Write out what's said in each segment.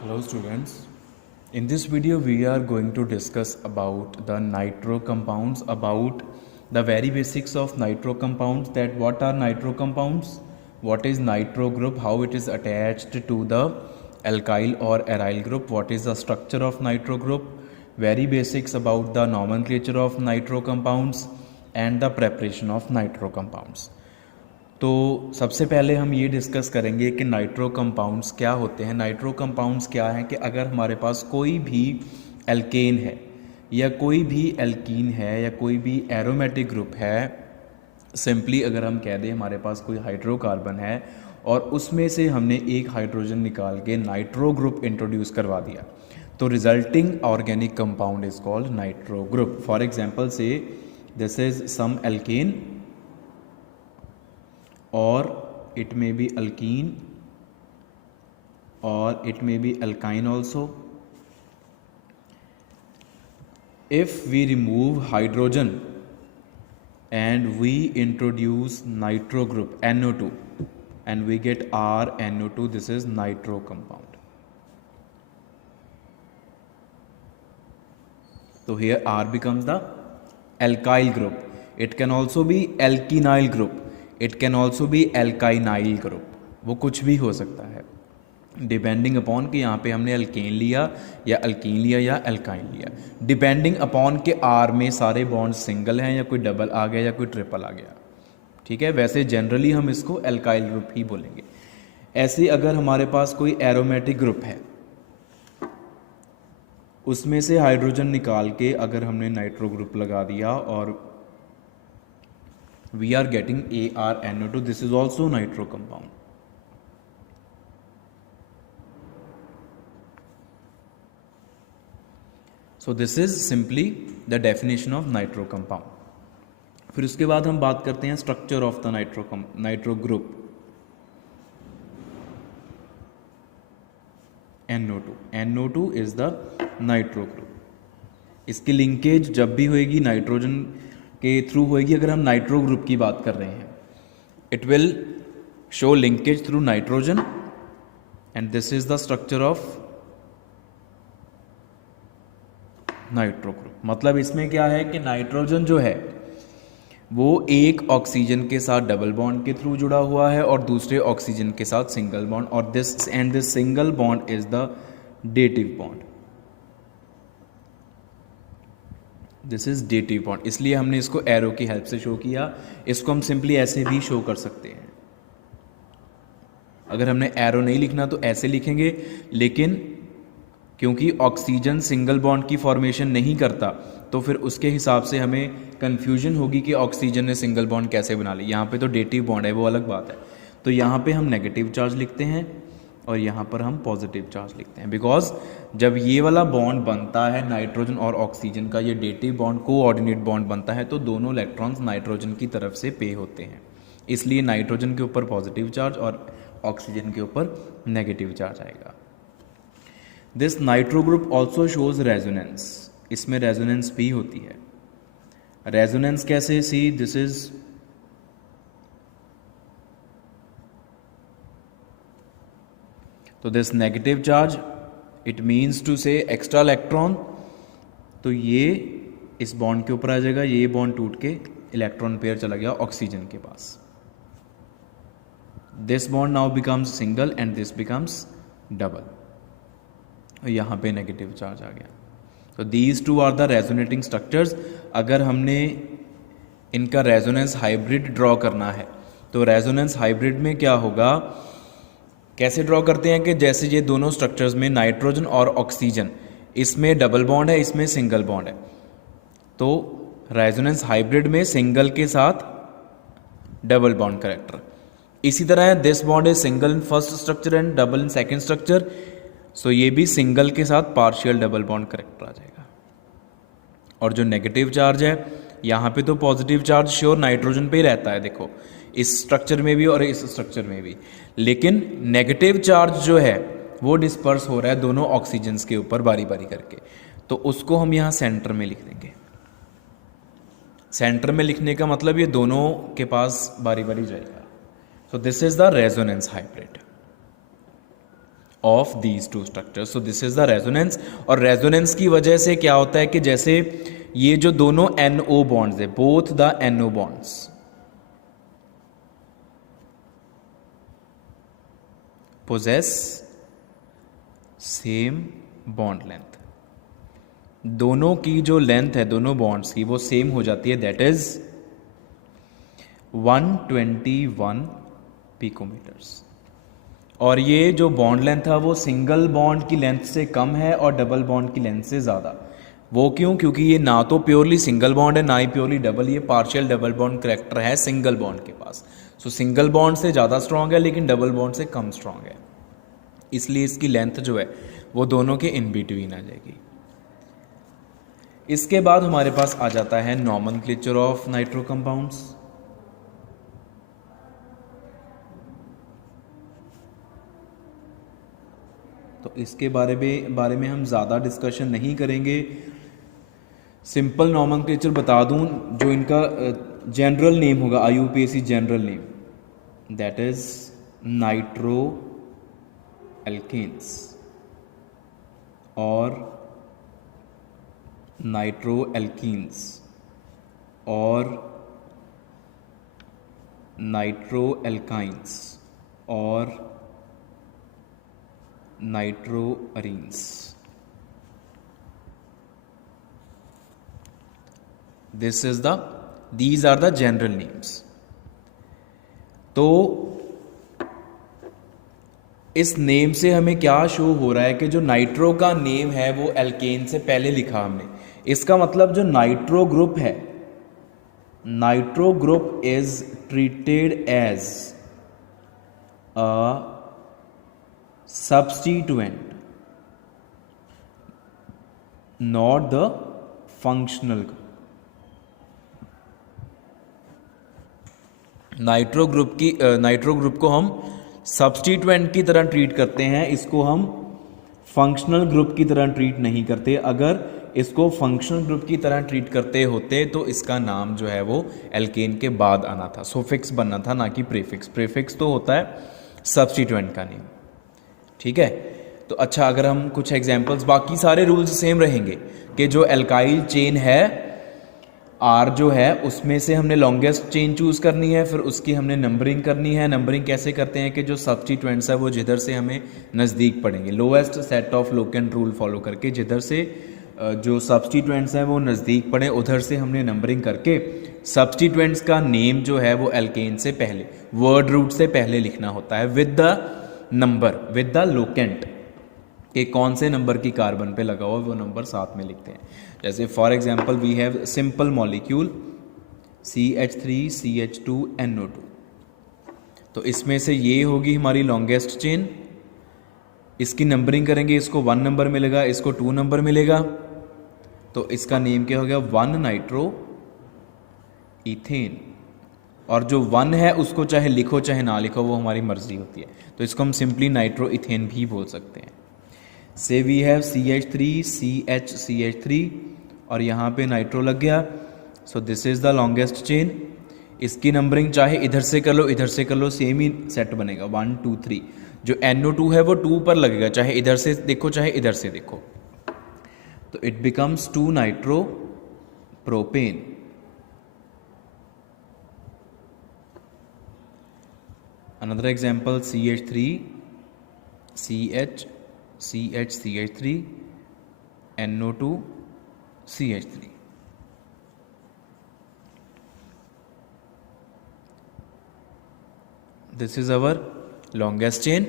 Hello students. In this video we are going to discuss about the nitro compounds, about the very basics of nitro compounds, that what are nitro compounds, what is nitro group, how it is attached to the alkyl or aryl group, what is the structure of nitro group, very basics about the nomenclature of nitro compounds and the preparation of nitro compounds. तो सबसे पहले हम ये discuss करेंगे कि nitro compounds क्या होते हैं। नाइट्रो कंपाउंड्स क्या हैं कि अगर हमारे पास कोई भी एल्केन है या कोई भी एल्कीन है या कोई भी एरोमेटिक ग्रुप है, सिंपली अगर हम कह दें हमारे पास कोई हाइड्रोकार्बन है और उसमें से हमने एक हाइड्रोजन निकाल के नाइट्रो ग्रुप इंट्रोड्यूस करवा दिया, तो resulting organic compound is called nitro group. For example say this is some alkane or it may be alkene or it may be alkyne also. If we remove hydrogen and we introduce nitro group NO2 and we get RNO2, this is nitro compound. So here R becomes the alkyl group. It can also be alkenyl group. It can also be alkynyl group, वो कुछ भी हो सकता है depending upon कि यहाँ पे हमने अल्केन लिया या अल्कीन लिया या एल्काइन लिया, डिपेंडिंग अपॉन के आर में सारे बॉन्ड सिंगल हैं या कोई डबल आ गया या कोई ट्रिपल आ गया। ठीक है, वैसे जनरली हम इसको एल्काइल ग्रुप ही बोलेंगे। ऐसे अगर हमारे पास कोई एरोमेटिक ग्रुप है, उसमें से हाइड्रोजन निकाल के अगर हमने नाइट्रो ग्रुप लगा दिया और we are getting ARNO2, this is also nitro compound. So this is simply the definition of nitro compound. फिर उसके बाद हम बात करते हैं structure of the nitro group NO2. NO2 is the nitro group. इसकी लिंकेज जब भी होएगी नाइट्रोजन के थ्रू होएगी। अगर हम नाइट्रो ग्रुप की बात कर रहे हैं, it will show linkage through nitrogen and this is the structure of nitro group. मतलब इसमें क्या है कि नाइट्रोजन जो है वो एक ऑक्सीजन के साथ डबल बॉन्ड के थ्रू जुड़ा हुआ है और दूसरे ऑक्सीजन के साथ सिंगल बॉन्ड, और this single bond is the dative bond. This is dative bond, इसलिए हमने इसको एरो की हेल्प से शो किया। इसको हम सिंपली ऐसे भी शो कर सकते हैं। अगर हमने एरो नहीं लिखना तो ऐसे लिखेंगे, लेकिन क्योंकि ऑक्सीजन सिंगल बॉन्ड की फॉर्मेशन नहीं करता तो फिर उसके हिसाब से हमें कंफ्यूजन होगी कि ऑक्सीजन ने सिंगल बॉन्ड कैसे बना ली। यहाँ पे तो डेटिव बॉन्ड है, वो अलग बात है। तो यहाँ पे हम नेगेटिव चार्ज लिखते हैं और यहाँ पर हम पॉजिटिव चार्ज लिखते हैं, बिकॉज जब ये वाला बॉन्ड बनता है नाइट्रोजन और ऑक्सीजन का, ये डेटिव बॉन्ड कोऑर्डिनेट बॉन्ड बनता है, तो दोनों इलेक्ट्रॉन्स नाइट्रोजन की तरफ से पे होते हैं। इसलिए नाइट्रोजन के ऊपर पॉजिटिव चार्ज और ऑक्सीजन के ऊपर नेगेटिव चार्ज आएगा। This nitro group also shows resonance, इसमें रेजोनेंस भी होती है। रेजोनेंस कैसे? सी दिस इज तो this negative charge it means to say extra electron, तो ये इस बॉन्ड के ऊपर आ जाएगा, ये बॉन्ड टूट के इलेक्ट्रॉन पेयर चला गया ऑक्सीजन के पास। This bond now becomes single and this becomes double, यहाँ पे नेगेटिव चार्ज आ गया। तो these two are the resonating structures. अगर हमने इनका रेजोनेंस हाइब्रिड ड्रॉ करना है तो रेजोनेंस हाइब्रिड में क्या होगा, कैसे ड्रॉ करते हैं कि जैसे ये दोनों स्ट्रक्चर्स में नाइट्रोजन और ऑक्सीजन, इसमें डबल बॉन्ड है, इसमें सिंगल बॉन्ड है, तो रेजोनेंस हाइब्रिड में सिंगल के साथ डबल बॉन्ड करेक्टर। इसी तरह this bond is single in first structure and double in second structure, so ये भी सिंगल के साथ पार्शियल डबल बॉन्ड करेक्टर आ जाएगा। और जो नेगेटिव चार्ज है, यहाँ पे तो पॉजिटिव चार्ज श्योर नाइट्रोजन पे ही रहता है, देखो इस स्ट्रक्चर में भी और इस स्ट्रक्चर में भी, लेकिन नेगेटिव चार्ज जो है वो डिस्पर्स हो रहा है दोनों ऑक्सीजन्स के ऊपर बारी बारी करके, तो उसको हम यहाँ सेंटर में लिख देंगे। सेंटर में लिखने का मतलब ये दोनों के पास बारी बारी जाएगा। सो this is the resonance hybrid. Of these two structures. So this is the resonance. और रेजोनेंस की वजह से क्या होता है कि जैसे ये जो दोनों NO बॉन्ड्स है, both the NO bonds possess same bond length. दोनों की जो लेंथ है दोनों बॉन्ड्स की वो सेम हो जाती है, दैट इज 121 पिकोमीटर्स. और ये जो बॉन्ड लेंथ था वो सिंगल बॉन्ड की लेंथ से कम है और डबल बॉन्ड की लेंथ से ज़्यादा. वो क्यों? क्योंकि ये ना तो प्योरली सिंगल बॉन्ड है ना ही प्योरली डबल, ये पार्शियल डबल बॉन्ड करेक्टर है सिंगल बॉन्ड के पास. सो सिंगल बॉन्ड से ज़्यादा स्ट्रांग है लेकिन डबल बॉन्ड से कम स्ट्रांग है, इसलिए इसकी लेंथ जो है वो दोनों के इन बिटवीन आ जाएगी. इसके बाद हमारे पास आ जाता है नॉमेनक्लेचर ऑफ नाइट्रो कंपाउंड्स. तो इसके बारे में हम ज़्यादा डिस्कशन नहीं करेंगे. सिंपल नॉमेनक्लेचर बता दूं, जो इनका जनरल नेम होगा IUPAC general name, that is nitro alkanes और नाइट्रो एल्कीन्स और नाइट्रो एल्काइंस और nitro arenes. these are the general names. तो इस नेम से हमें क्या शो हो रहा है कि जो नाइट्रो का नेम है वो एल्केन से पहले लिखा हमने. इसका मतलब जो नाइट्रो ग्रुप है, nitro group is treated as a substituent, not the functional. Nitro group को हम सब्स्टिट्यूएंट की तरह ट्रीट करते हैं, इसको हम फंक्शनल ग्रुप की तरह ट्रीट नहीं करते. अगर इसको फंक्शनल ग्रुप की तरह ट्रीट करते होते तो इसका नाम जो है वो एल्केन के बाद आना था, सोफिक्स बनना था, ना कि प्रीफिक्स. प्रीफिक्स तो होता है सब्स्टिट्यूएंट का नेम. ठीक है. तो अच्छा, अगर हम कुछ एग्जांपल्स, बाकी सारे रूल्स सेम रहेंगे कि जो एल्काइल चेन है R जो है उसमें से हमने लॉन्गेस्ट चेन चूज़ करनी है, फिर उसकी हमने नंबरिंग करनी है. नंबरिंग कैसे करते हैं कि जो सब्स्टिट्यूएंट्स है वो जिधर से हमें नज़दीक पड़ेंगे, lowest set of locant rule follow करके जिधर से जो सब्स्टिट्यूएंट्स हैं वो नज़दीक पड़े उधर से हमने नंबरिंग करके सब्स्टिट्यूएंट्स का नेम जो है वो एल्केन से पहले, वर्ड रूट से पहले लिखना होता है with the number, with the locant, कि कौन से नंबर की कार्बन पे लगा हुआ वो नंबर साथ में लिखते हैं. जैसे for example we have simple molecule CH3CH2NO2. तो इसमें से ये होगी हमारी लॉन्गेस्ट चेन. इसकी नंबरिंग करेंगे, इसको 1 नंबर मिलेगा, इसको 2 नंबर मिलेगा. तो इसका नेम क्या हो गया, 1 नाइट्रो इथेन. और जो 1 है उसको चाहे लिखो चाहे ना लिखो वो हमारी मर्जी होती है, तो इसको हम सिंपली नाइट्रो इथेन भी बोल सकते हैं. से वी हैव CH3CH3 और यहाँ पे नाइट्रो लग गया. So this is the longest chain. इसकी नंबरिंग चाहे इधर से कर लो इधर से कर लो, सेम ही सेट बनेगा 1 2 3. जो NO2 है वो 2 पर लगेगा, चाहे इधर से देखो चाहे इधर से देखो. तो it becomes 2 nitro propane. Another example, CH3 CH3 NO2 CH3. This is our longest chain.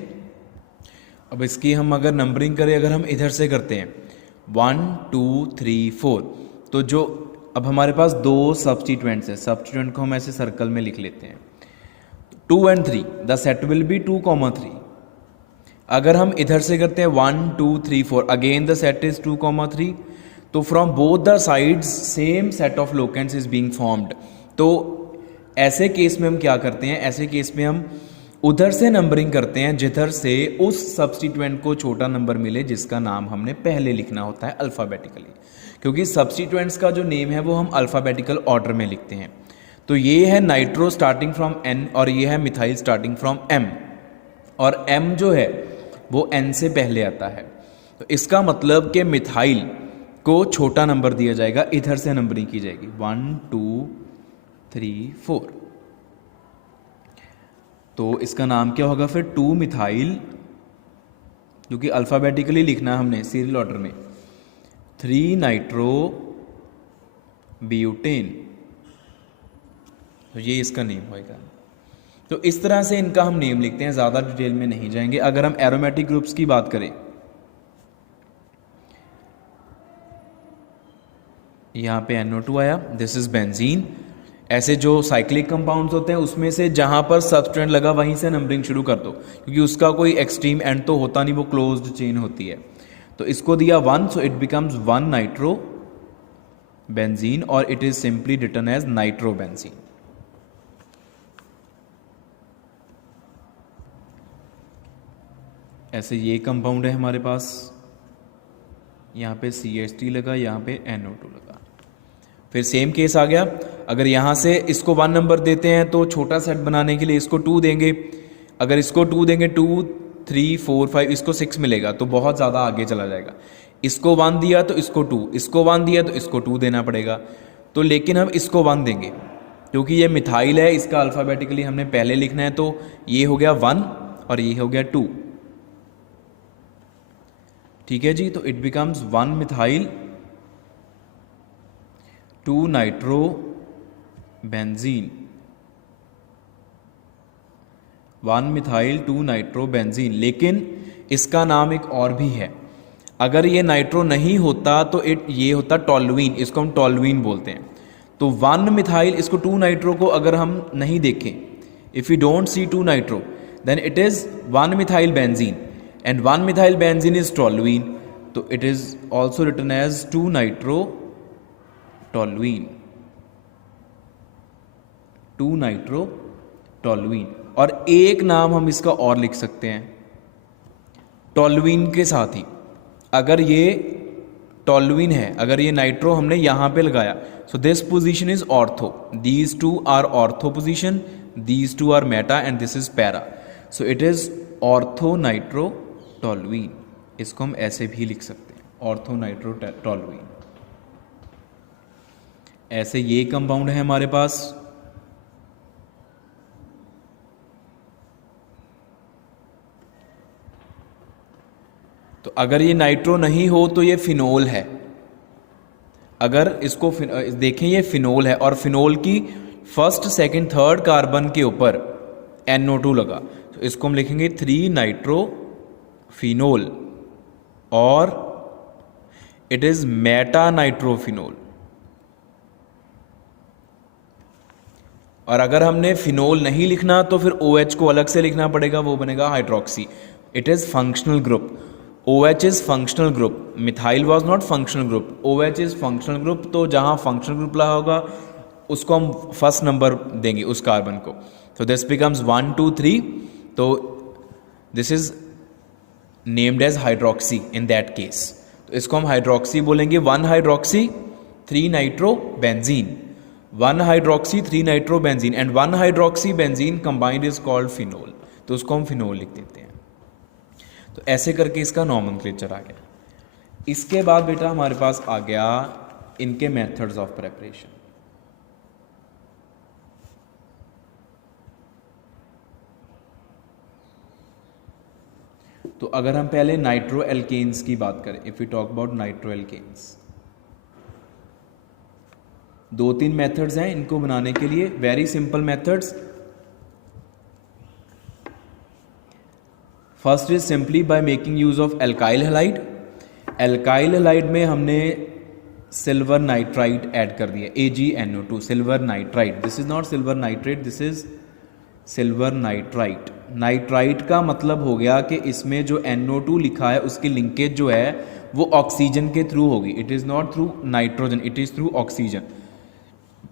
अब इसकी हम अगर नंबरिंग करें, अगर हम इधर से करते हैं 1 2 3 4, तो जो अब हमारे पास 2 सब्स्टिट्यूएंट्स हैं, सब्स्टिट्यूएंट को हम ऐसे सर्कल में लिख लेते हैं 2 and 3, the set will be 2, 3. अगर हम इधर से करते हैं 1 2 3 4, अगेन द सेट इज 2, 3. तो from both the sides same set of locants is being formed. तो ऐसे केस में हम क्या करते हैं, ऐसे केस में हम उधर से नंबरिंग करते हैं जिधर से उस सब्स्टिट्यूएंट को छोटा नंबर मिले जिसका नाम हमने पहले लिखना होता है अल्फ़ाबेटिकली, क्योंकि सब्स्टिट्यूएंट्स का जो नेम है वो हम अल्फ़ाबेटिकल ऑर्डर में लिखते हैं. तो ये है नाइट्रो स्टार्टिंग फ्रॉम N और ये है मिथाइल स्टार्टिंग फ्रॉम M. और M जो है वो n से पहले आता है। तो इसका मतलब कि मिथाइल को छोटा नंबर दिया जाएगा, इधर से नंबरिंग की जाएगी 1 2 3 4। तो इसका नाम क्या होगा फिर 2 मिथाइल, क्योंकि अल्फ़ाबेटिकली लिखना है हमने सीरियल ऑर्डर में, 3 नाइट्रो ब्यूटेन। तो ये इसका नेम होएगा। तो इस तरह से इनका हम नेम लिखते हैं, ज़्यादा डिटेल में नहीं जाएंगे। अगर हम एरोमेटिक ग्रुप्स की बात करें, यहाँ पे NO2 आया, दिस इज बेंजीन। ऐसे जो साइक्लिक कंपाउंड्स होते हैं उसमें से जहाँ पर सबस्टेंट लगा वहीं से नंबरिंग शुरू कर दो, क्योंकि उसका कोई एक्सट्रीम एंड तो होता नहीं, वो क्लोज्ड चेन होती है। तो इसको दिया 1, so it becomes 1 nitro benzene, और it is simply written as nitro benzene. ऐसे ये कंपाउंड है हमारे पास, यहाँ पे CH3 लगा, यहाँ पे NO2 लगा। फिर सेम केस आ गया, अगर यहाँ से इसको 1 नंबर देते हैं तो छोटा सेट बनाने के लिए इसको 2 देंगे। अगर इसको 2 देंगे, 2 3 4 5, इसको 6 मिलेगा, तो बहुत ज़्यादा आगे चला जाएगा। इसको 1 दिया तो इसको 2, इसको 1 दिया तो इसको 2 देना पड़ेगा। तो लेकिन हम इसको 1 देंगे क्योंकि ये मिथाइल है, इसका अल्फ़ाबेटिकली हमने पहले लिखना है। तो ये हो गया 1 और ये हो गया 2। ठीक है जी। तो it becomes 1 methyl 2 nitro benzene, 1 methyl 2 nitro benzene. लेकिन इसका नाम एक और भी है। अगर ये नाइट्रो नहीं होता तो ये होता टोल्यूइन, इसको हम टोल्यूइन बोलते हैं। तो 1 मिथाइल, इसको 2 नाइट्रो को अगर हम नहीं देखें, if you don't see 2 nitro, then it is 1 methyl benzene, and 1 methyl benzene is toluene. तो it is also written as 2 nitro toluene, 2 nitro toluene. और एक नाम हम इसका और लिख सकते हैं टोल्यूइन के साथ ही। अगर ये टोल्यूइन है, अगर ये नाइट्रो हमने यहाँ पे लगाया, so this position is ortho, these two are ortho position, these two are meta, and this is para. So it is ortho nitro toluene. इसको हम ऐसे भी लिख सकते हैं, ऑर्थो नाइट्रो टोल्यूइन। ऐसे ये कंपाउंड है हमारे पास। तो अगर ये नाइट्रो नहीं हो तो ये फिनोल है। अगर इसको देखें, ये फिनोल है, और फिनोल की फर्स्ट सेकंड थर्ड कार्बन के ऊपर NO2 लगा, तो इसको हम लिखेंगे 3 नाइट्रो फिनोल, और इट इज मेटा नाइट्रोफिनोल। और अगर हमने फिनोल नहीं लिखना तो फिर OH को अलग से लिखना पड़ेगा, वो बनेगा hydroxy. It is functional group. OH is functional group, methyl was not functional group, OH is functional group. तो जहां फंक्शनल ग्रुप लगा होगा उसको हम फर्स्ट नंबर देंगे उस कार्बन को। तो दिस बिकम्स 1 2 3। तो this is named as hydroxy in that case. तो इसको हम हाइड्रोक्सी बोलेंगे, 1 hydroxy 3 nitro benzene, 1 hydroxy 3 nitro benzene, and 1 hydroxy benzene combined is called phenol. तो उसको हम फिनोल लिख देते हैं। तो ऐसे करके इसका नॉमेनक्लेचर आ गया। इसके बाद बेटा हमारे पास आ गया इनके मेथड्स ऑफ प्रिपरेशन। तो अगर हम पहले नाइट्रो एल्केन्स की बात करें, if you talk about nitro alkanes, 2-3 methods हैं इनको बनाने के लिए, very simple methods. First is simply by making use of alkyl halide. Alkyl halide में हमने सिल्वर नाइट्राइट ऐड कर दिया, AgNO2, silver nitrite. This is not silver nitrate, this is silver nitrite. Nitrite का मतलब हो गया कि इसमें जो NO2 लिखा है उसकी लिंकेज जो है वो ऑक्सीजन के थ्रू होगी। It is not through nitrogen, it is through oxygen.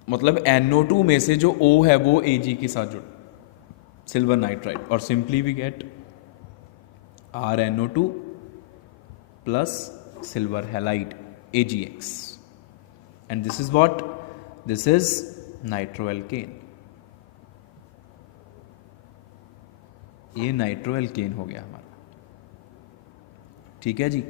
मतलब NO2 में से जो O है वो Ag के साथ जुड़, सिल्वर नाइट्राइट। और simply we get RNO2 plus silver halide AgX, and this is what? This is nitroalkane. ये नाइट्रोएल्केन हो गया हमारा। ठीक है जी,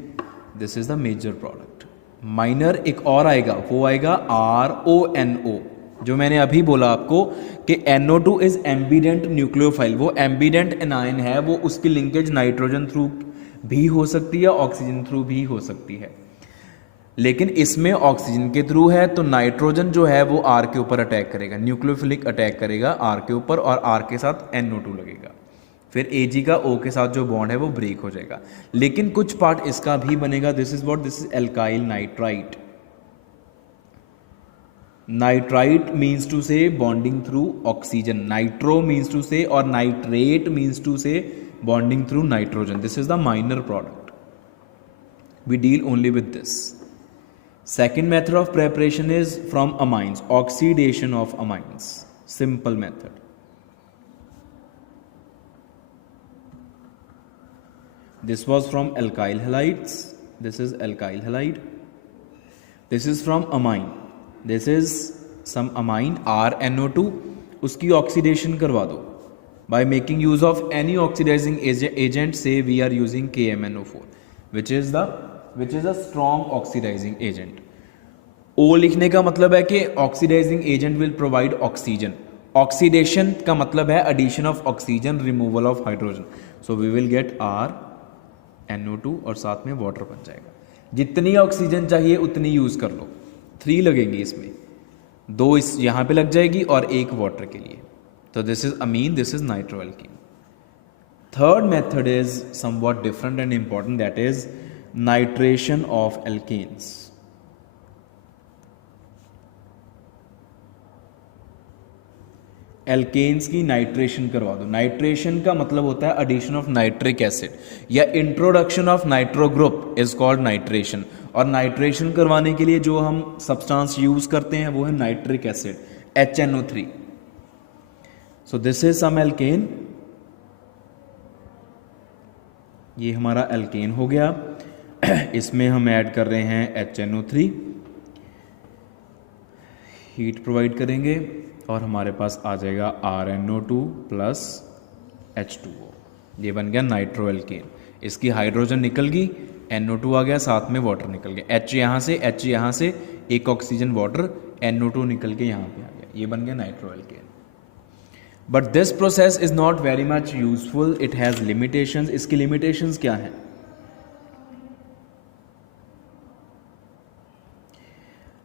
this is the major product. Minor एक और आएगा, वो आएगा RONO, जो मैंने अभी बोला आपको कि NO2 इज एम्बिडेंट न्यूक्लियोफाइल, वो एम्बिडेंट एनायन है, वो उसकी लिंकेज नाइट्रोजन थ्रू भी हो सकती है, ऑक्सीजन थ्रू भी हो सकती है, लेकिन इसमें ऑक्सीजन के थ्रू है, तो नाइट्रोजन जो है वो R के ऊपर अटैक करेगा, न्यूक्लियोफिलिक अटैक करेगा R के ऊपर, और R के साथ NO2 लगेगा, फिर Ag का O के साथ जो बॉन्ड है वो ब्रेक हो जाएगा। लेकिन कुछ पार्ट इसका भी बनेगा, this is alkyl nitrite. Nitrite means to say bonding through oxygen, nitro means to say, और nitrate means to say bonding through nitrogen. This is the minor product, we deal only with this. Second method of preparation is from amines, oxidation of amines, simple method. This was from alkyl halides, this is alkyl halide. This is from amine, this is some amine RNO2, उसकी oxidation करवा दो by making use of any oxidizing agent, say we are using KMNO4, which is a strong oxidizing agent. O लिखने का मतलब है कि oxidizing agent will provide oxygen, oxidation का मतलब है addition of oxygen, removal of hydrogen, so we will get RNO2 और साथ में वाटर बन जाएगा। जितनी ऑक्सीजन चाहिए उतनी यूज कर लो, 3 लगेंगी इसमें, 2 इस यहाँ पे लग जाएगी और 1 वाटर के लिए, तो this is amine, this is nitroalkene. Third method is somewhat different and important, that is nitration of alkenes. Alkenes की नाइट्रेशन करवा दो। नाइट्रेशन का मतलब होता है एडिशन ऑफ नाइट्रिक एसिड या introduction of nitro group is called nitration. और nitration करवाने के लिए जो हम सब्सटेंस यूज करते हैं वो है nitric acid HNO3। So this is some alkane, ये हमारा एल्केन हो गया, इसमें हम ऐड कर रहे हैं HNO3, हीट प्रोवाइड करेंगे और हमारे पास आ जाएगा RNO2 प्लस H2O, ये बन गया नाइट्रोएल्केन। इसकी हाइड्रोजन निकल गई, NO2 आ गया, साथ में वाटर निकल गया, H यहाँ से एक ऑक्सीजन वाटर, NO2 निकल के यहाँ पे आ गया, ये बन गया nitroalkane. But this process is not very much useful, it has limitations. इसकी लिमिटेशंस क्या हैं?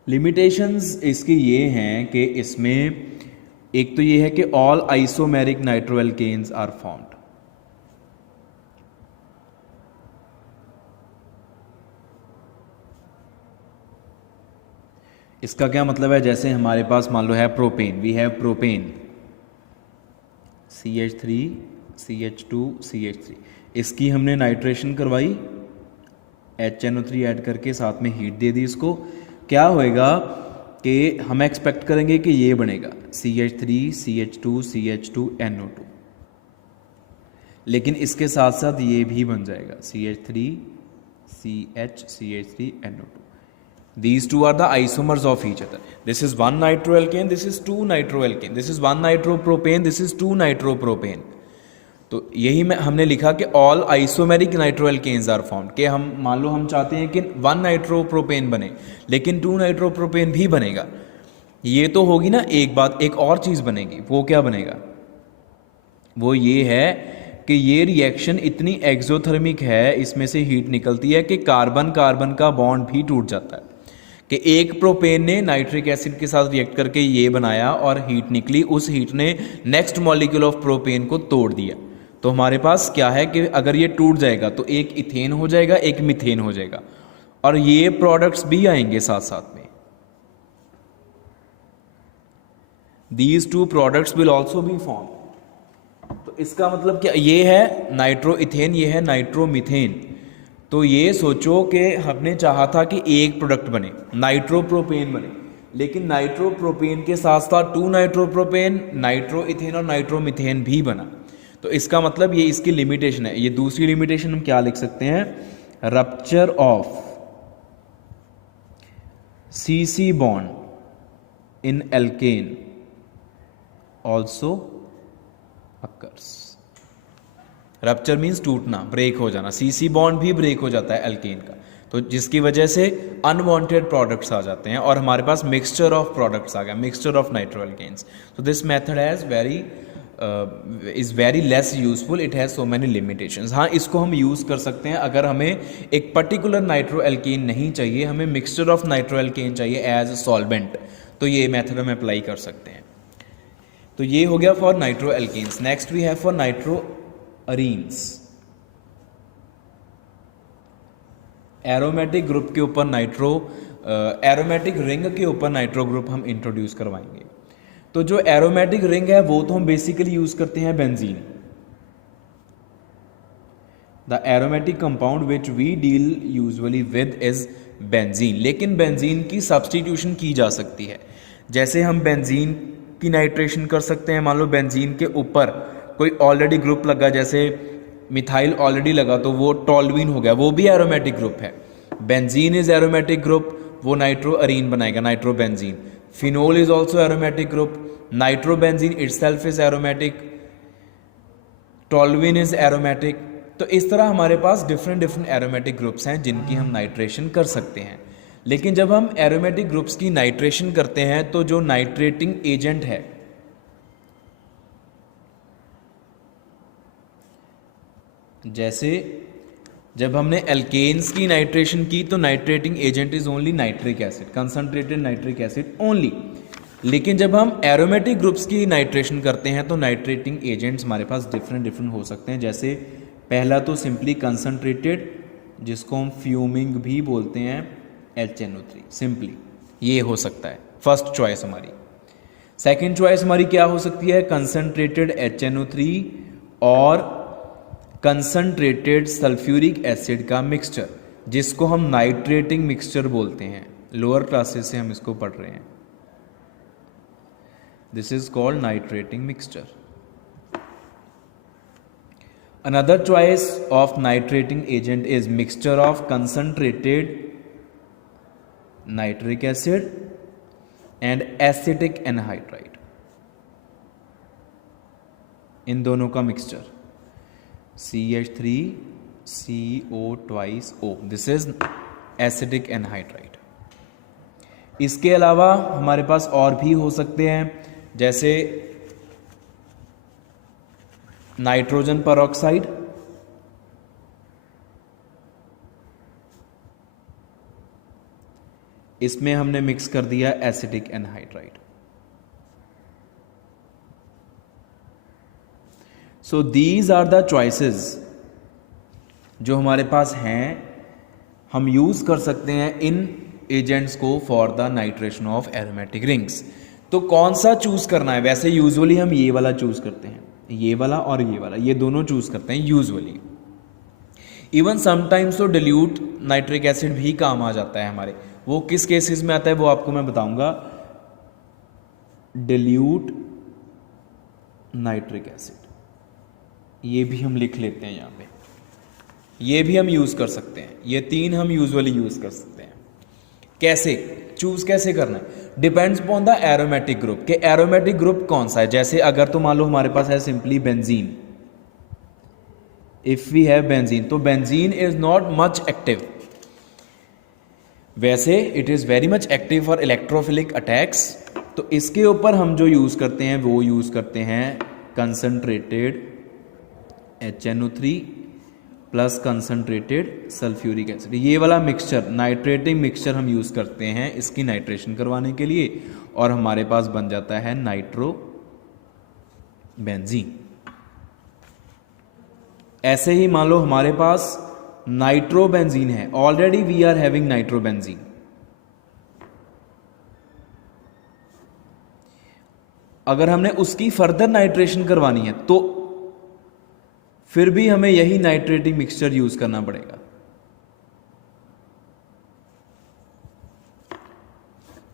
लिमिटेशंस इसकी ये हैं कि इसमें एक तो ये है कि ऑल आइसोमेरिक नाइट्रोएल्केन्स आर फॉर्म्ड। इसका क्या मतलब है? जैसे हमारे पास मान लो है propane, we have propane CH3 CH2 CH3, इसकी हमने नाइट्रेशन करवाई, HNO3 ऐड करके साथ में हीट दे दी इसको, क्या होएगा कि हम एक्सपेक्ट करेंगे कि ये बनेगा CH3 CH2 CH2 NO2, लेकिन इसके साथ साथ ये भी बन जाएगा CH3 CH CH3 NO2। These two are the isomers of each other. This is one nitroalkane, this is two nitroalkane, this is one nitropropane, this is two nitropropane. तो यही में हमने लिखा कि ऑल आइसोमेरिक नाइट्रोएल्केन्स आर फॉर्म्ड, कि हम मान लो हम चाहते हैं कि 1 नाइट्रोप्रोपेन बने लेकिन 2 नाइट्रोप्रोपेन भी बनेगा, ये तो होगी ना एक बात। एक और चीज़ बनेगी, वो क्या बनेगा? वो ये है कि ये रिएक्शन इतनी एक्सोथर्मिक है, इसमें से हीट निकलती है कि कार्बन कार्बन का बॉन्ड भी टूट जाता है, कि एक प्रोपेन ने नाइट्रिक एसिड के साथ रिएक्ट करके ये बनाया और हीट निकली, उस हीट ने नेक्स्ट मॉलिक्यूल ऑफ प्रोपेन को तोड़ दिया। तो हमारे पास क्या है कि अगर ये टूट जाएगा तो एक इथेन हो जाएगा, एक मीथेन हो जाएगा, और ये प्रोडक्ट्स भी आएंगे साथ साथ में। These two products will also be formed। तो इसका मतलब क्या? ये है नाइट्रो इथेन, ये है नाइट्रो मीथेन। तो ये सोचो कि हमने चाहा था कि एक प्रोडक्ट बने, नाइट्रोप्रोपेन बने, लेकिन नाइट्रोप्रोपेन के साथ साथ 2 नाइट्रोप्रोपेन, नाइट्रो इथेन और नाइट्रो मीथेन भी बना। तो इसका मतलब ये इसकी लिमिटेशन है। ये दूसरी लिमिटेशन हम क्या लिख सकते हैं? Rupture of CC bond in alkane also occurs। Rupture means टूटना, ब्रेक हो जाना। CC बॉन्ड भी ब्रेक हो जाता है एल्केन का, तो जिसकी वजह से अनवांटेड प्रोडक्ट्स आ जाते हैं और हमारे पास मिक्सचर ऑफ प्रोडक्ट्स आ गया, मिक्सचर ऑफ नाइट्रो एल्केन्स। तो this method has is very less useful, it has so many limitations. हाँ, इसको हम यूज़ कर सकते हैं अगर हमें एक पर्टिकुलर नाइट्रो एल्केन नहीं चाहिए, हमें मिक्सचर ऑफ नाइट्रो एल्केन चाहिए एज अ सॉल्वेंट, तो ये मेथड हम अप्लाई कर सकते हैं। तो ये हो गया for nitro alkanes. Next we have for nitro arenes. Aromatic group के ऊपर एरोमेटिक रिंग के ऊपर नाइट्रो ग्रुप हम इंट्रोड्यूस करवाएंगे। तो जो एरोमेटिक रिंग है वो तो हम बेसिकली यूज करते हैं benzene. The aromatic compound which we deal usually with is benzene, लेकिन बेंजीन की सब्सटीट्यूशन की जा सकती है। जैसे हम बेंजीन की नाइट्रेशन कर सकते हैं, मान लो बेंजीन के ऊपर कोई ऑलरेडी ग्रुप लगा, जैसे मिथाइल ऑलरेडी लगा तो वो टॉल्यूइन हो गया, वो भी एरोमेटिक ग्रुप है। बेंजीन इज एरोमेटिक ग्रुप, वो नाइट्रो अरीन बनाएगा, nitro benzene. Phenol is also aromatic group, nitro benzene itself is aromatic, toluene is aromatic. तो इस तरह हमारे पास डिफरेंट एरोमेटिक ग्रुप्स हैं जिनकी हम नाइट्रेशन कर सकते हैं। लेकिन जब हम एरोमेटिक ग्रुप्स की नाइट्रेशन करते हैं तो जो नाइट्रेटिंग एजेंट है, जैसे जब हमने एल्केन्स की नाइट्रेशन की तो nitrating agent is only nitric acid, concentrated nitric acid only. लेकिन जब हम एरोमेटिक ग्रुप्स की नाइट्रेशन करते हैं तो नाइट्रेटिंग एजेंट्स हमारे पास डिफरेंट हो सकते हैं। जैसे पहला तो सिंपली कंसंट्रेटेड, जिसको हम फ्यूमिंग भी बोलते हैं, HNO3 सिंपली, ये हो सकता है फर्स्ट चॉइस हमारी। सेकंड चॉइस हमारी क्या हो सकती है, कंसंट्रेटेड HNO3 और कंसंट्रेटेड सल्फ्यूरिक एसिड का मिक्सचर, जिसको हम नाइट्रेटिंग मिक्सचर बोलते हैं। लोअर क्लासेस से हम इसको पढ़ रहे हैं। This is called nitrating mixture. Another choice of nitrating agent is mixture of concentrated nitric acid and acetic anhydride, इन दोनों का mixture CH3CO twice O, this is acetic anhydride. इसके अलावा हमारे पास और भी हो सकते हैं, जैसे नाइट्रोजन परऑक्साइड, इसमें हमने मिक्स कर दिया acetic anhydride. So these are the choices जो हमारे पास हैं, हम यूज कर सकते हैं इन एजेंट्स को for the nitration of aromatic rings. तो कौन सा चूज करना है, वैसे यूजुअली हम ये वाला चूज करते हैं, ये वाला और ये वाला, ये दोनों चूज करते हैं यूजुअली। इवन समटाइम्स तो डिल्यूट नाइट्रिक एसिड भी काम आ जाता है हमारे। वो किस केसेस में आता है वो आपको मैं बताऊंगा। डिल्यूट नाइट्रिक एसिड, ये भी हम लिख लेते हैं यहाँ पे, ये भी हम यूज कर सकते हैं। ये तीन हम यूजुअली यूज कर सकते हैं। कैसे चूज कैसे करना है, depends upon the aromatic group, के एरोमेटिक ग्रुप कौन सा है। जैसे अगर तो मान लो हमारे पास है simply benzene, if we have benzene, तो benzene is not much active, वैसे it is very much active for electrophilic attacks. तो इसके ऊपर हम जो यूज करते हैं वो यूज करते हैं concentrated HNO3 plus concentrated sulphuric acid, ये वाला मिक्सचर, नाइट्रेटिंग मिक्सचर हम यूज करते हैं इसकी नाइट्रेशन करवाने के लिए, और हमारे पास बन जाता है नाइट्रो बेंजीन। ऐसे ही मान लो हमारे पास नाइट्रो बेंजीन है, already we are having nitro benzene, अगर हमने उसकी फर्दर नाइट्रेशन करवानी है तो फिर भी हमें यही नाइट्रेटिंग मिक्सचर यूज करना पड़ेगा।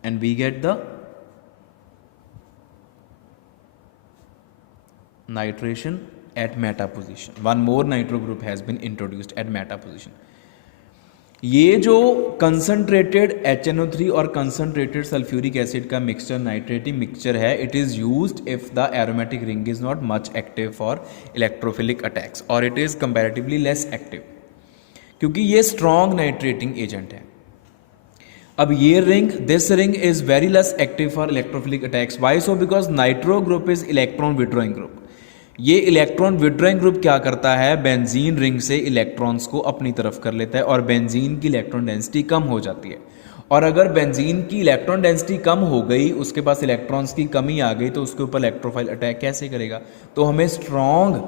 And we get the nitration at meta position. One more nitro group has been introduced at meta position. ये जो कंसनट्रेटेड HNO3 और कंसनट्रेटेड सल्फ्यूरिक एसिड का मिक्सचर, नाइट्रेटिंग मिक्सचर है, it is used if the aromatic ring is not much active for electrophilic attacks और it is comparatively less active, क्योंकि ये strong nitrating agent है। अब ये ring, this ring is very less active for electrophilic attacks. Why so? Because nitro group is electron withdrawing group. ये electron withdrawing group क्या करता है, बेंजीन रिंग से इलेक्ट्रॉन्स को अपनी तरफ कर लेता है और बेंजीन की इलेक्ट्रॉन डेंसिटी कम हो जाती है। और अगर बेंजीन की इलेक्ट्रॉन डेंसिटी कम हो गई, उसके पास इलेक्ट्रॉन्स की कमी आ गई, तो उसके ऊपर इलेक्ट्रोफाइल अटैक कैसे करेगा? तो हमें स्ट्रॉन्ग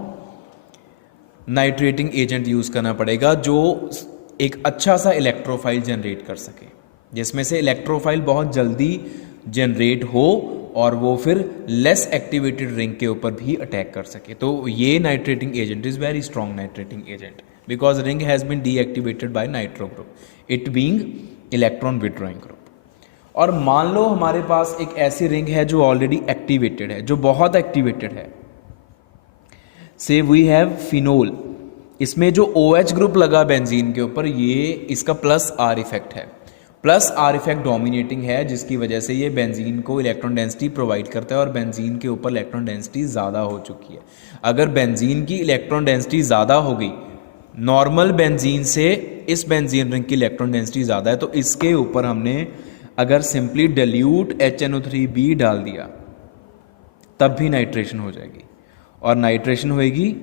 नाइट्रेटिंग एजेंट यूज करना पड़ेगा जो एक अच्छा सा इलेक्ट्रोफाइल जनरेट कर सके, जिसमें से इलेक्ट्रोफाइल बहुत जल्दी जनरेट हो और वो फिर लेस एक्टिवेटेड रिंग के ऊपर भी अटैक कर सके। तो ये nitrating agent is very strong nitrating agent because ring has been deactivated by nitro group, it being electron withdrawing group. और मान लो हमारे पास एक ऐसी रिंग है जो ऑलरेडी एक्टिवेटेड है, जो बहुत एक्टिवेटेड है, से वी हैव फिनोल, इसमें जो OH ग्रुप लगा बेंजीन के ऊपर, ये इसका प्लस R इफेक्ट है, प्लस R इफेक्ट डोमिनेटिंग है, जिसकी वजह से ये बेंजीन को इलेक्ट्रॉन डेंसिटी प्रोवाइड करता है और बेंजीन के ऊपर इलेक्ट्रॉन डेंसिटी ज़्यादा हो चुकी है। अगर बेंजीन की इलेक्ट्रॉन डेंसिटी ज़्यादा हो गई, नॉर्मल बेंजीन से इस बेंजीन रिंग की इलेक्ट्रॉन डेंसिटी ज़्यादा है, तो इसके ऊपर हमने अगर सिंपली डिल्यूट HNO3b डाल दिया तब भी नाइट्रेशन हो जाएगी, और नाइट्रेशन होएगी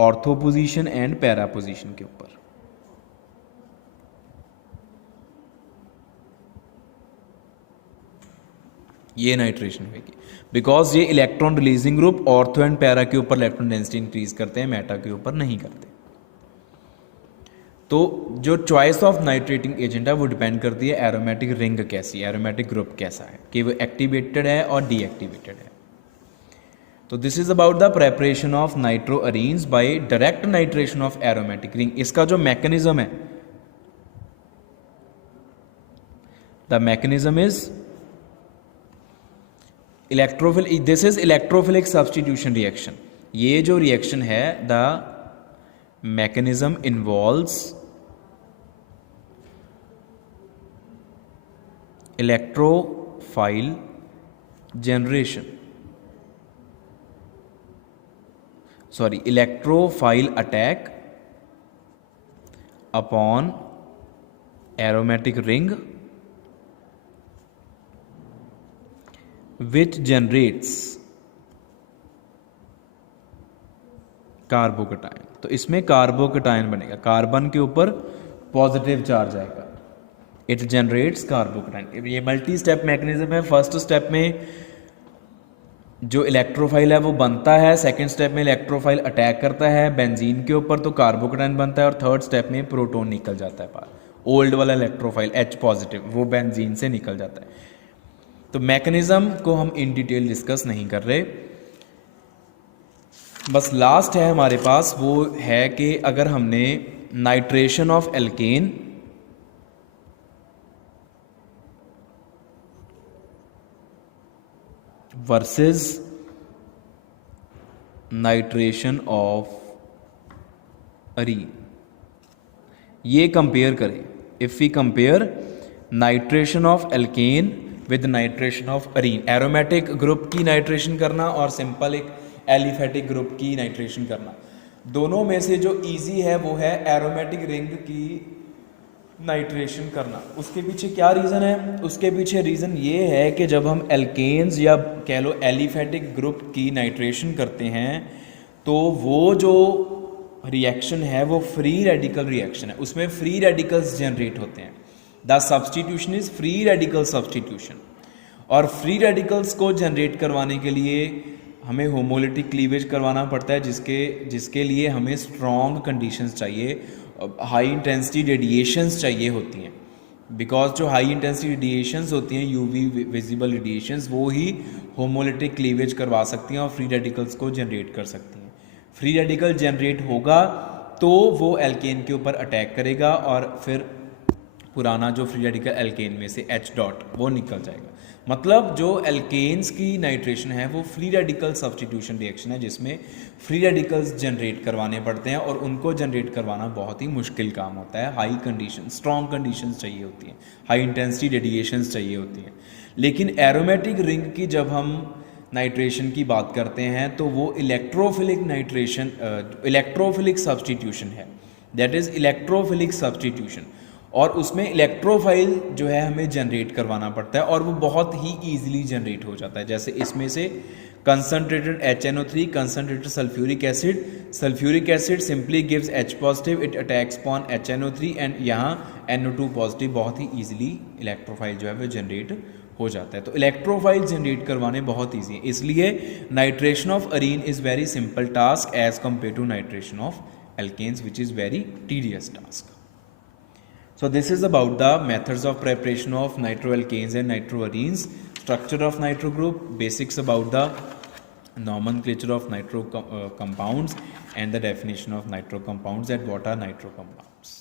ortho position and para position के ऊपर। ये नाइट्रेशन होगी बिकॉज ये electron releasing group ortho and para के ऊपर इलेक्ट्रॉन डेंसिटी इंक्रीज करते हैं, मेटा के ऊपर नहीं करते। तो जो चॉइस ऑफ नाइट्रेटिंग एजेंट है वो डिपेंड करती है एरोमेटिक रिंग कैसी है, एरोमेटिक ग्रुप कैसा है, कि वो एक्टिवेटेड है और डीएक्टिवेटेड है। तो this is about the preparation of nitro arenes by direct nitration of aromatic ring. इसका जो मैकेनिज्म है, the mechanism is electrophile, this is electrophilic substitution reaction. ये जो रिएक्शन है, the mechanism involves electrophile generation, sorry electrophile attack upon aromatic ring which generates carbocation. तो इसमें carbocation बनेगा, carbon के ऊपर पॉजिटिव चार्ज आएगा, इट जनरेट्स कार्बोकटायन। ये मल्टी स्टेप मैकेनिज्म है। फर्स्ट स्टेप में जो इलेक्ट्रोफाइल है वो बनता है, सेकंड स्टेप में इलेक्ट्रोफाइल अटैक करता है बेंजीन के ऊपर तो कार्बोकटायन बनता है, और थर्ड स्टेप में प्रोटॉन निकल जाता है बाहर, ओल्ड वाला इलेक्ट्रोफाइल H पॉजिटिव वो बेंजीन से निकल जाता है। तो मैकेनिज्म को हम इन डिटेल डिस्कस नहीं कर रहे, बस लास्ट है हमारे पास वो है कि अगर हमने nitration of alkane versus nitration of arene ये कंपेयर करें, if we compare nitration of alkane with nitration of arene, aromatic group की नाइट्रेशन करना और सिंपल एक एलिफेटिक ग्रुप की नाइट्रेशन करना, दोनों में से जो इजी है वो है एरोमेटिक रिंग की नाइट्रेशन करना। उसके पीछे क्या रीज़न है? उसके पीछे रीज़न ये है कि जब हम एल्केन्स या कह लो एलिफेटिक ग्रुप की नाइट्रेशन करते हैं तो वो जो रिएक्शन है वो फ्री रेडिकल रिएक्शन है, उसमें फ्री रेडिकल्स जनरेट होते हैं। The substitution is free radical substitution, और फ्री रेडिकल्स को जनरेट करवाने के लिए हमें होमोलिटिक क्लीवेज करवाना पड़ता है, जिसके लिए हमें स्ट्रॉन्ग कंडीशंस चाहिए, हाई इंटेंसिटी रेडिएशंस चाहिए होती हैं, बिकॉज जो हाई इंटेंसिटी रेडिएशंस होती हैं यूवी विजिबल रेडिएशंस, वो ही होमोलिटिक क्लीवेज करवा सकती हैं और फ्री रेडिकल्स को जनरेट कर सकती हैं। फ्री रेडिकल जनरेट होगा तो वो एल्केन के ऊपर अटैक करेगा और फिर पुराना जो फ्री रेडिकल एल्केन में से H डॉट वो निकल जाएगा। मतलब जो एल्केन्स की नाइट्रेशन है वो फ्री रेडिकल सब्स्टिट्यूशन रिएक्शन है, जिसमें फ्री रेडिकल्स जनरेट करवाने पड़ते हैं और उनको जनरेट करवाना बहुत ही मुश्किल काम होता है। हाई कंडीशन, स्ट्रॉन्ग कंडीशंस चाहिए होती हैं, हाई इंटेंसिटी रेडिएशंस चाहिए होती हैं। लेकिन एरोमेटिक रिंग की जब हम नाइट्रेशन की बात करते हैं तो वो इलेक्ट्रोफिलिक नाइट्रेशन, इलेक्ट्रोफिलिक सब्स्टिट्यूशन है, दैट इज़ इलेक्ट्रोफिलिक सब्स्टिट्यूशन। और उसमें इलेक्ट्रोफाइल जो है हमें जनरेट करवाना पड़ता है और वो बहुत ही ईजिली जनरेट हो जाता है। जैसे इसमें से concentrated HNO3, concentrated sulphuric acid simply gives H positive, it attacks upon HNO3 and यहाँ NO2 पॉजिटिव बहुत ही ईजिली इलेक्ट्रोफाइल जो है वो जनरेट हो जाता है। तो इलेक्ट्रोफाइल जनरेट करवाने बहुत ईजी है, इसलिए nitration of arene is very simple task as compare to nitration of alkanes which is very tedious task. So this is about the methods of preparation of nitroalkanes and nitroarenes, structure of nitro group, basics about the nomenclature of nitro compounds and the definition of nitro compounds and what are nitro compounds.